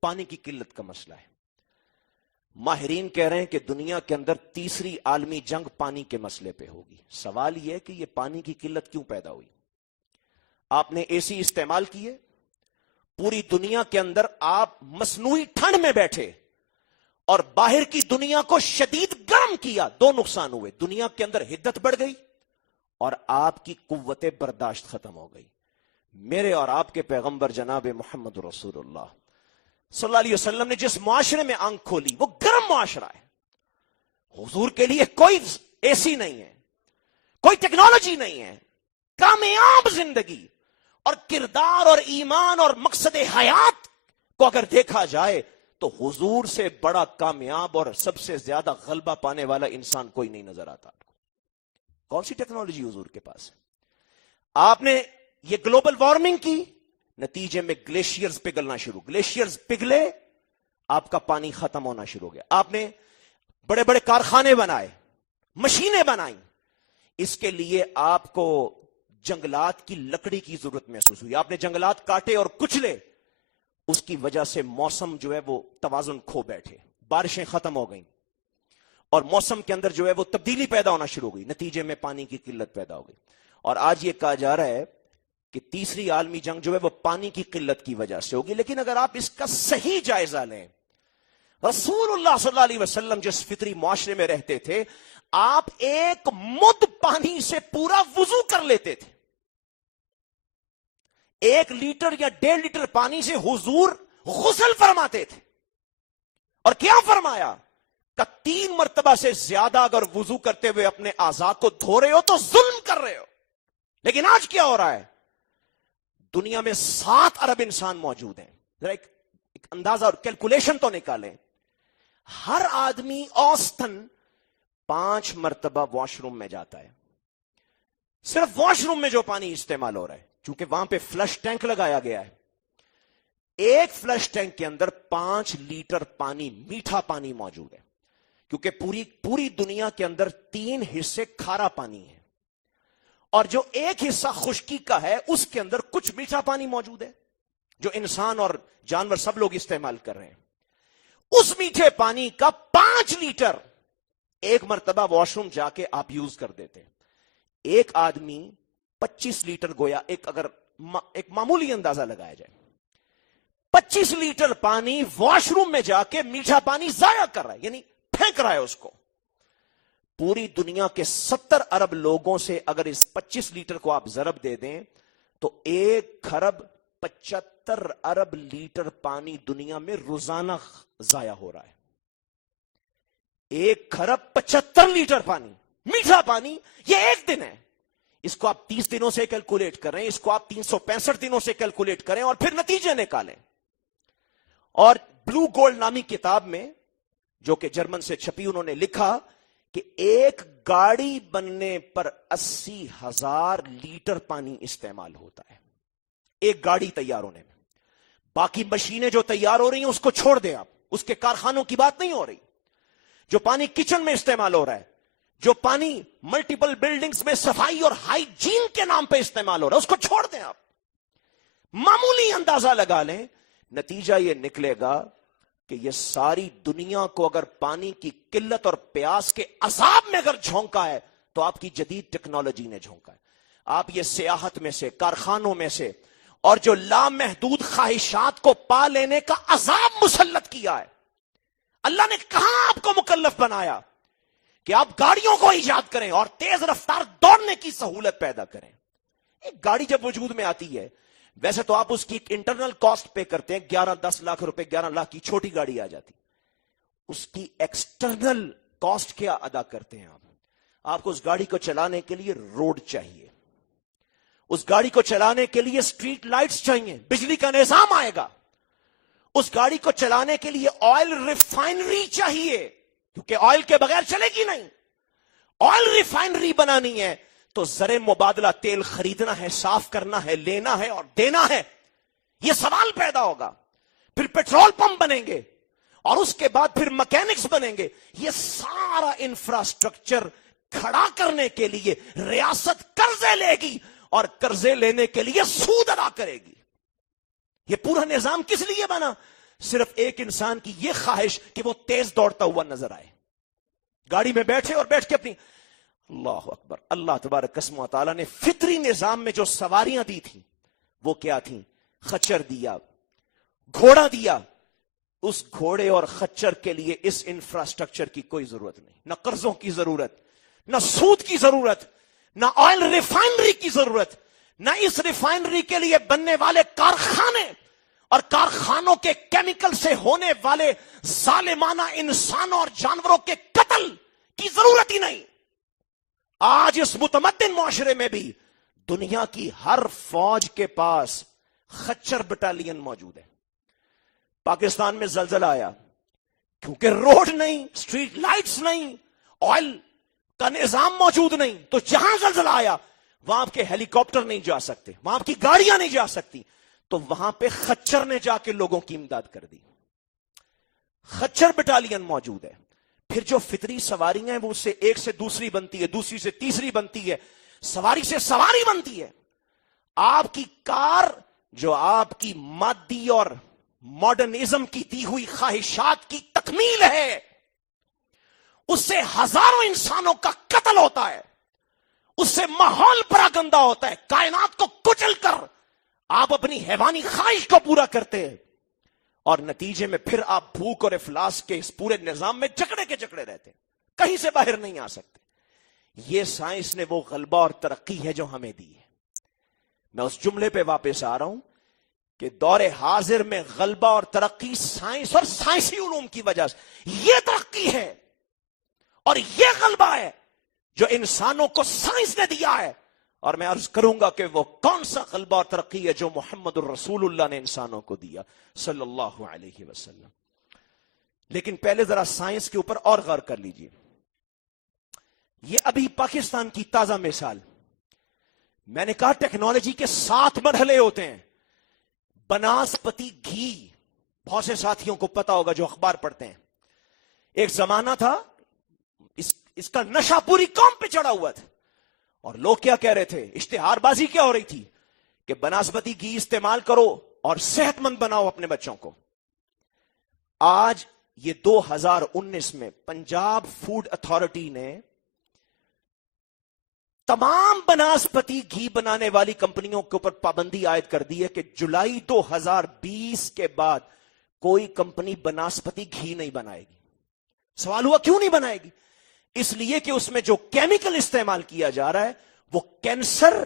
پانی کی قلت کا مسئلہ ہے. ماہرین کہہ رہے ہیں کہ دنیا کے اندر تیسری عالمی جنگ پانی کے مسئلے پہ ہوگی. سوال یہ ہے کہ یہ پانی کی قلت کیوں پیدا ہوئی؟ آپ نے اے سی استعمال کیے, پوری دنیا کے اندر آپ مصنوعی ٹھنڈ میں بیٹھے اور باہر کی دنیا کو شدید گرم کیا. دو نقصان ہوئے, دنیا کے اندر حدت بڑھ گئی اور آپ کی قوت برداشت ختم ہو گئی. میرے اور آپ کے پیغمبر جناب محمد رسول اللہ صلی اللہ علیہ وسلم نے جس معاشرے میں آنکھ کھولی وہ گرم معاشرہ ہے. حضور کے لیے کوئی اے سی نہیں ہے, کوئی ٹیکنالوجی نہیں ہے. کامیاب زندگی اور کردار اور ایمان اور مقصد حیات کو اگر دیکھا جائے تو حضور سے بڑا کامیاب اور سب سے زیادہ غلبہ پانے والا انسان کوئی نہیں نظر آتا. کون سی ٹیکنالوجی حضور کے پاس ہے؟ آپ نے یہ گلوبل وارمنگ کی, نتیجے میں گلیشیئرز پگھلنا شروع, گلیشیئرز پگھلے, آپ کا پانی ختم ہونا شروع ہو گیا. آپ نے بڑے بڑے کارخانے بنائے, مشینیں بنائیں, اس کے لیے آپ کو جنگلات کی لکڑی کی ضرورت محسوس ہوئی. آپ نے جنگلات کاٹے اور کچلے, اس کی وجہ سے موسم جو ہے وہ توازن کھو بیٹھے, بارشیں ختم ہو گئیں اور موسم کے اندر جو ہے وہ تبدیلی پیدا ہونا شروع ہو گئی. نتیجے میں پانی کی قلت پیدا ہو گئی. اور آج یہ کہا جا رہا ہے کہ تیسری عالمی جنگ جو ہے وہ پانی کی قلت کی وجہ سے ہوگی. لیکن اگر آپ اس کا صحیح جائزہ لیں, رسول اللہ صلی اللہ علیہ وسلم جس فطری معاشرے میں رہتے تھے, آپ ایک مد پانی سے پورا وضو کر لیتے تھے. 1 لیٹر یا 1.5 لیٹر پانی سے حضور غسل فرماتے تھے. اور کیا فرمایا کہ 3 مرتبہ سے زیادہ اگر وضو کرتے ہوئے اپنے اعضاء کو دھو رہے ہو تو ظلم کر رہے ہو. لیکن آج کیا ہو رہا ہے؟ دنیا میں 7 ارب انسان موجود ہیں. ذرا ایک اندازہ اور کیلکولیشن تو نکالیں. ہر آدمی اوسطاً 5 مرتبہ واش روم میں جاتا ہے. صرف واش روم میں جو پانی استعمال ہو رہا ہے, چونکہ وہاں پہ فلش ٹینک لگایا گیا ہے, ایک فلش ٹینک کے اندر 5 لیٹر پانی, میٹھا پانی موجود ہے. کیونکہ پوری دنیا کے اندر 3 حصے کھارا پانی ہے اور جو 1 حصہ خشکی کا ہے اس کے اندر کچھ میٹھا پانی موجود ہے جو انسان اور جانور سب لوگ استعمال کر رہے ہیں. اس میٹھے پانی کا 5 لیٹر ایک مرتبہ واش روم جا کے آپ یوز کر دیتے. ایک آدمی 25 لیٹر, گویا اگر ایک معمولی اندازہ لگایا جائے, 25 لیٹر پانی واش روم میں جا کے میٹھا پانی ضائع کر رہا ہے, یعنی پھینک رہا ہے اس کو. پوری دنیا کے 70 ارب لوگوں سے اگر اس 25 لیٹر کو آپ ضرب دے دیں تو 1.75 ارب لیٹر پانی دنیا میں روزانہ ضائع ہو رہا ہے. 1.75 لیٹر پانی, میٹھا پانی, یہ ایک دن ہے. اس کو آپ 30 دنوں سے کیلکولیٹ کریں, اس کو آپ 365 دنوں سے کیلکولیٹ کریں اور پھر نتیجے نکالیں. اور بلو گولڈ نامی کتاب میں جو کہ جرمن سے چھپی, انہوں نے لکھا کہ ایک گاڑی بننے پر 80,000 لیٹر پانی استعمال ہوتا ہے, ایک گاڑی تیار ہونے میں. باقی مشینیں جو تیار ہو رہی ہیں اس کو چھوڑ دیں آپ, اس کے کارخانوں کی بات نہیں ہو رہی. جو پانی کچن میں استعمال ہو رہا ہے, جو پانی ملٹیپل بلڈنگز میں صفائی اور ہائیجین کے نام پہ استعمال ہو رہا ہے, اس کو چھوڑ دیں آپ. معمولی اندازہ لگا لیں, نتیجہ یہ نکلے گا کہ یہ ساری دنیا کو اگر پانی کی قلت اور پیاس کے عذاب میں اگر جھونکا ہے تو آپ کی جدید ٹیکنالوجی نے جھونکا ہے. آپ یہ سیاحت میں سے, کارخانوں میں سے اور جو لامحدود خواہشات کو پا لینے کا عذاب مسلط کیا ہے. اللہ نے کہاں آپ کو مکلف بنایا کہ آپ گاڑیوں کو ایجاد کریں اور تیز رفتار دوڑنے کی سہولت پیدا کریں. ایک گاڑی جب وجود میں آتی ہے, ویسے تو آپ اس کی انٹرنل کاسٹ پے کرتے ہیں, 11-10 لاکھ روپے, 11 لاکھ کی چھوٹی گاڑی آ جاتی. اس کی ایکسٹرنل کاسٹ کیا ادا کرتے ہیں آپ؟ آپ کو اس گاڑی کو چلانے کے لیے روڈ چاہیے, اس گاڑی کو چلانے کے لیے اسٹریٹ لائٹس چاہیے, بجلی کا نظام آئے گا. اس گاڑی کو چلانے کے لیے آئل ریفائنری چاہیے, کیونکہ آئل کے بغیر چلے گی نہیں. آئل ریفائنری بنانی ہے تو زر مبادلہ تیل خریدنا ہے, صاف کرنا ہے, لینا ہے اور دینا ہے. یہ سوال پیدا ہوگا. پھر پیٹرول پمپ بنیں گے اور اس کے بعد پھر مکینکس بنیں گے. یہ سارا انفراسٹرکچر کھڑا کرنے کے لیے ریاست قرضے لے گی اور قرضے لینے کے لیے سود ادا کرے گی. یہ پورا نظام کس لیے بنا؟ صرف ایک انسان کی یہ خواہش کہ وہ تیز دوڑتا ہوا نظر آئے، گاڑی میں بیٹھے اور بیٹھ کے اپنی اللہ اکبر. اللہ تبارک قسم و تعالیٰ نے فطری نظام میں جو سواریاں دی تھیں وہ کیا تھیں؟ خچر دیا، گھوڑا دیا. اس گھوڑے اور خچر کے لیے اس انفراسٹرکچر کی کوئی ضرورت نہیں، نہ قرضوں کی ضرورت، نہ سود کی ضرورت، نہ آئل ریفائنری کی ضرورت، نہ اس ریفائنری کے لیے بننے والے کارخانے اور کارخانوں کے کیمیکل سے ہونے والے ظالمانہ انسانوں اور جانوروں کے قتل کی ضرورت ہی نہیں. آج اس متمدن معاشرے میں بھی دنیا کی ہر فوج کے پاس خچر بٹالین موجود ہے. پاکستان میں زلزلہ آیا کیونکہ روڈ نہیں، اسٹریٹ لائٹس نہیں، آئل کا نظام موجود نہیں، تو جہاں زلزلہ آیا وہاں آپ کے ہیلی کاپٹر نہیں جا سکتے، وہاں آپ کی گاڑیاں نہیں جا سکتی، تو وہاں پہ خچر نے جا کے لوگوں کی امداد کر دی. خچر بٹالین موجود ہے. پھر جو فطری سواریاں ہیں وہ اس سے ایک سے دوسری بنتی ہے، دوسری سے تیسری بنتی ہے، سواری سے سواری بنتی ہے. آپ کی کار جو آپ کی مادی اور ماڈرنزم کی دی ہوئی خواہشات کی تکمیل ہے، اس سے ہزاروں انسانوں کا قتل ہوتا ہے، اس سے ماحول پراگندہ ہوتا ہے، کائنات کو کچل کر آپ اپنی حیوانی خواہش کو پورا کرتے ہیں، اور نتیجے میں پھر آپ بھوک اور افلاس کے اس پورے نظام میں جکڑے کے جکڑے رہتے ہیں، کہیں سے باہر نہیں آ سکتے. یہ سائنس نے وہ غلبہ اور ترقی ہے جو ہمیں دی ہے. میں اس جملے پہ واپس آ رہا ہوں کہ دور حاضر میں غلبہ اور ترقی سائنس اور سائنسی علوم کی وجہ سے یہ ترقی ہے اور یہ غلبہ ہے جو انسانوں کو سائنس نے دیا ہے. اور میں عرض کروں گا کہ وہ کون سا غلبہ اور ترقی ہے جو محمد الرسول اللہ نے انسانوں کو دیا صلی اللہ علیہ وسلم. لیکن پہلے ذرا سائنس کے اوپر اور غور کر لیجئے. یہ ابھی پاکستان کی تازہ مثال. میں نے کہا ٹیکنالوجی کے 7 مرحلے ہوتے ہیں. بناسپتی گھی بہت سے ساتھیوں کو پتا ہوگا جو اخبار پڑھتے ہیں. ایک زمانہ تھا اس کا نشہ پوری قوم پہ چڑھا ہوا تھا، اور لوگ کیا کہہ رہے تھے، اشتہار بازی کیا ہو رہی تھی کہ بناسپتی گھی استعمال کرو اور صحت مند بناؤ اپنے بچوں کو. آج یہ 2019 میں پنجاب فوڈ اتھارٹی نے تمام بناسپتی گھی بنانے والی کمپنیوں کے اوپر پابندی عائد کر دی ہے کہ جولائی 2020 کے بعد کوئی کمپنی بناسپتی گھی نہیں بنائے گی. سوال ہوا کیوں نہیں بنائے گی؟ اس لیے کہ اس میں جو کیمیکل استعمال کیا جا رہا ہے وہ کینسر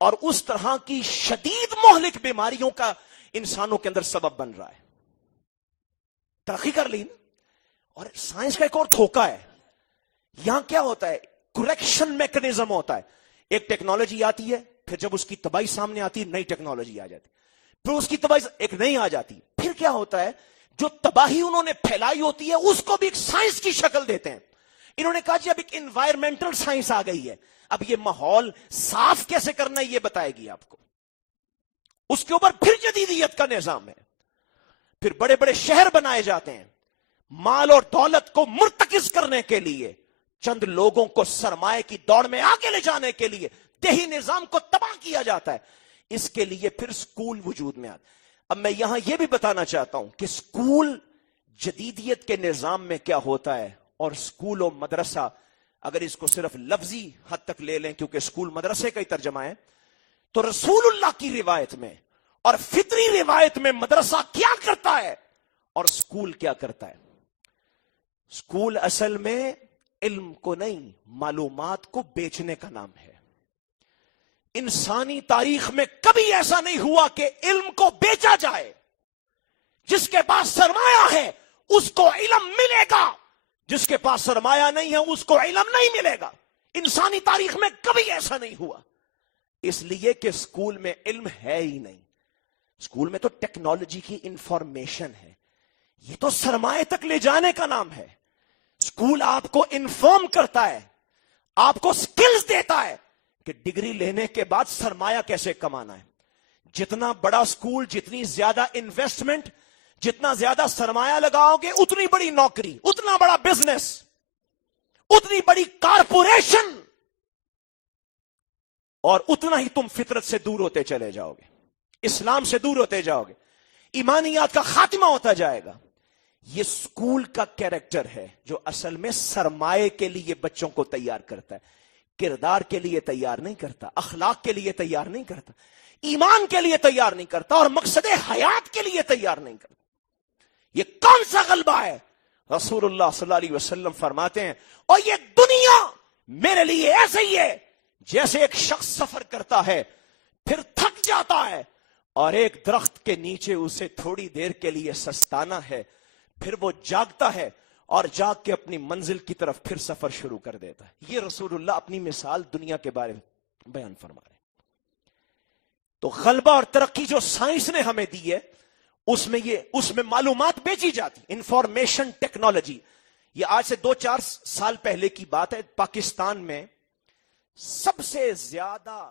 اور اس طرح کی شدید مہلک بیماریوں کا انسانوں کے اندر سبب بن رہا ہے. ترقی کر لی نا. اور سائنس کا ایک اور دھوکہ ہے. یہاں کیا ہوتا ہے، کریکشن میکنزم ہوتا ہے. ایک ٹیکنالوجی آتی ہے، پھر جب اس کی تباہی سامنے آتی ہے نئی ٹیکنالوجی آ جاتی، پھر اس کی تباہی ایک نئی آ جاتی، پھر کیا ہوتا ہے جو تباہی انہوں نے پھیلائی ہوتی ہے اس کو بھی ایک سائنس کی شکل دیتے ہیں. انہوں نے کہا جی اب ایک انوائرمنٹل سائنس آ گئی ہے، اب یہ ماحول صاف کیسے کرنا ہے یہ بتائے گی آپ کو. اس کے اوپر پھر جدیدیت کا نظام ہے. پھر بڑے بڑے شہر بنائے جاتے ہیں مال اور دولت کو مرتکز کرنے کے لیے، چند لوگوں کو سرمایہ کی دوڑ میں آگے لے جانے کے لیے دیہی نظام کو تباہ کیا جاتا ہے. اس کے لیے پھر سکول وجود میں آتے. اب میں یہاں یہ بھی بتانا چاہتا ہوں کہ سکول جدیدیت کے نظام میں کیا ہوتا ہے، اور سکول و مدرسہ اگر اس کو صرف لفظی حد تک لے لیں کیونکہ سکول مدرسے کا ہی ترجمہ ہے، تو رسول اللہ کی روایت میں اور فطری روایت میں مدرسہ کیا کرتا ہے اور سکول کیا کرتا ہے. سکول اصل میں علم کو نہیں، معلومات کو بیچنے کا نام ہے. انسانی تاریخ میں کبھی ایسا نہیں ہوا کہ علم کو بیچا جائے. جس کے پاس سرمایہ ہے اس کو علم ملے گا، جس کے پاس سرمایہ نہیں ہے اس کو علم نہیں ملے گا. انسانی تاریخ میں کبھی ایسا نہیں ہوا، اس لیے کہ سکول میں علم ہے ہی نہیں. سکول میں تو ٹیکنالوجی کی انفارمیشن ہے، یہ تو سرمایہ تک لے جانے کا نام ہے. سکول آپ کو انفارم کرتا ہے، آپ کو سکلز دیتا ہے کہ ڈگری لینے کے بعد سرمایہ کیسے کمانا ہے. جتنا بڑا سکول، جتنی زیادہ انویسٹمنٹ، جتنا زیادہ سرمایہ لگاؤ گے اتنی بڑی نوکری، اتنا بڑا بزنس، اتنی بڑی کارپوریشن، اور اتنا ہی تم فطرت سے دور ہوتے چلے جاؤ گے، اسلام سے دور ہوتے جاؤ گے. ایمانیات کا خاتمہ ہوتا جائے گا. یہ اسکول کا کیریکٹر ہے جو اصل میں سرمایہ کے لیے بچوں کو تیار کرتا ہے, کردار کے لیے تیار نہیں کرتا, اخلاق کے لیے تیار نہیں کرتا, ایمان کے لیے تیار نہیں کرتا, اور مقصد حیات کے لیے تیار نہیں کرتا. یہ کون سا غلبہ ہے؟ رسول اللہ صلی اللہ علیہ وسلم فرماتے ہیں, اور یہ دنیا میرے لیے ایسے ہی ہے جیسے ایک شخص سفر کرتا ہے, پھر تھک جاتا ہے, اور ایک درخت کے نیچے اسے تھوڑی دیر کے لیے سستانا ہے, پھر وہ جاگتا ہے اور جاگ کے اپنی منزل کی طرف پھر سفر شروع کر دیتا ہے. یہ رسول اللہ اپنی مثال دنیا کے بارے میں بیان فرما رہے ہیں. تو غلبہ اور ترقی جو سائنس نے ہمیں دی ہے, اس میں معلومات بیچی جاتی, انفارمیشن ٹیکنالوجی. یہ آج سے 2-4 سال پہلے کی بات ہے. پاکستان میں سب سے زیادہ